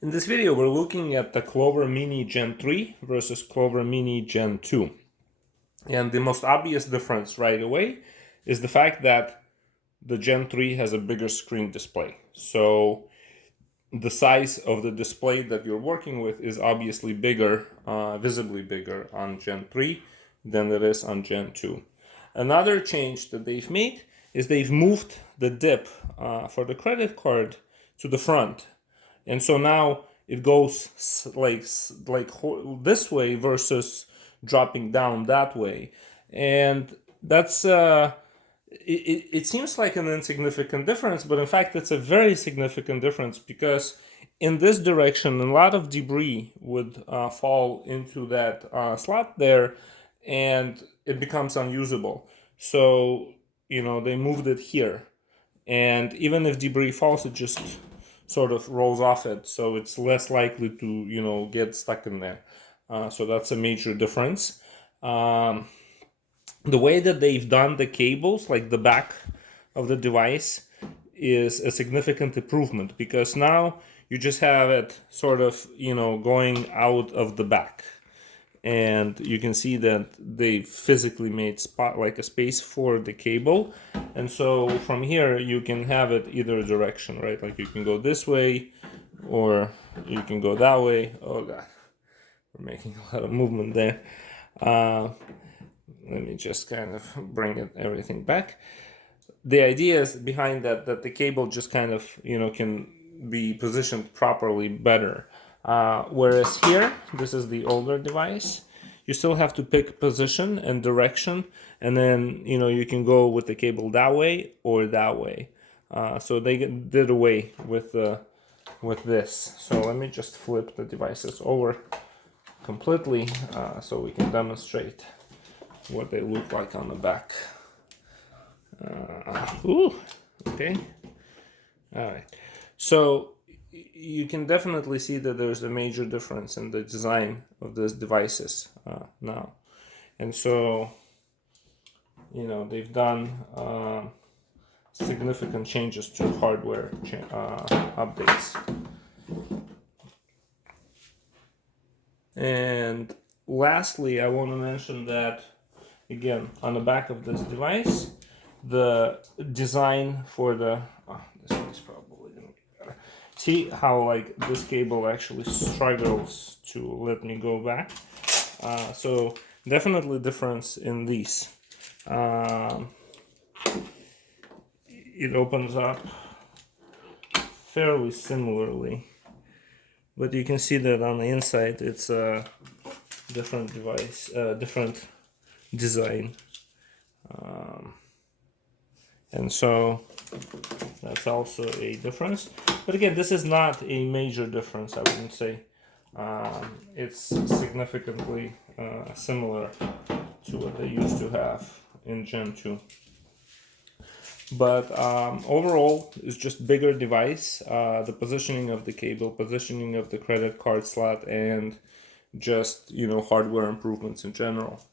In this video, we're looking at the Clover Mini Gen 3 versus Clover Mini Gen 2. And the most obvious difference right away is the fact that the Gen 3 has a bigger screen display. So the size of the display that you're working with is obviously bigger, visibly bigger on Gen 3 than it is on Gen 2. Another change that they've made is they've moved the dip for the credit card to the front. And so now it goes like this way versus dropping down that way. And that's it seems like an insignificant difference, but in fact it's a very significant difference, because in this direction a lot of debris would fall into that slot there, and it becomes unusable. So they moved it here, and even if debris falls, it just sort of rolls off it, so it's less likely to get stuck in there. So that's a major difference. The way that they've done the cables, like the back of the device, is a significant improvement, because now you just have it sort of going out of the back, and you can see that they physically made a space for the cable. And so from here you can have it either direction, right? Like you can go this way or you can go that way. Oh god, we're making a lot of movement there. Let me just kind of bring everything back. The idea is behind that the cable just kind of can be positioned properly better. Whereas here, this is the older device, you still have to pick position and direction, and then you can go with the cable that way or that way. So they did away with this. So let me just flip the devices over completely so we can demonstrate what they look like on the back. Okay. All right. So you can definitely see that there's a major difference in the design of these devices now. And so, they've done significant changes to hardware updates. And lastly, I want to mention that, again, on the back of this device, the design for the... this one's probably going to be better. See how this cable actually struggles to let me go back. So definitely difference in these. It opens up fairly similarly, but you can see that on the inside it's a different device, different design. And so that's also a difference. But again, this is not a major difference, I wouldn't say. It's significantly similar to what they used to have in Gen 2. But overall, it's just bigger device. The positioning of the cable, positioning of the credit card slot, and just hardware improvements in general.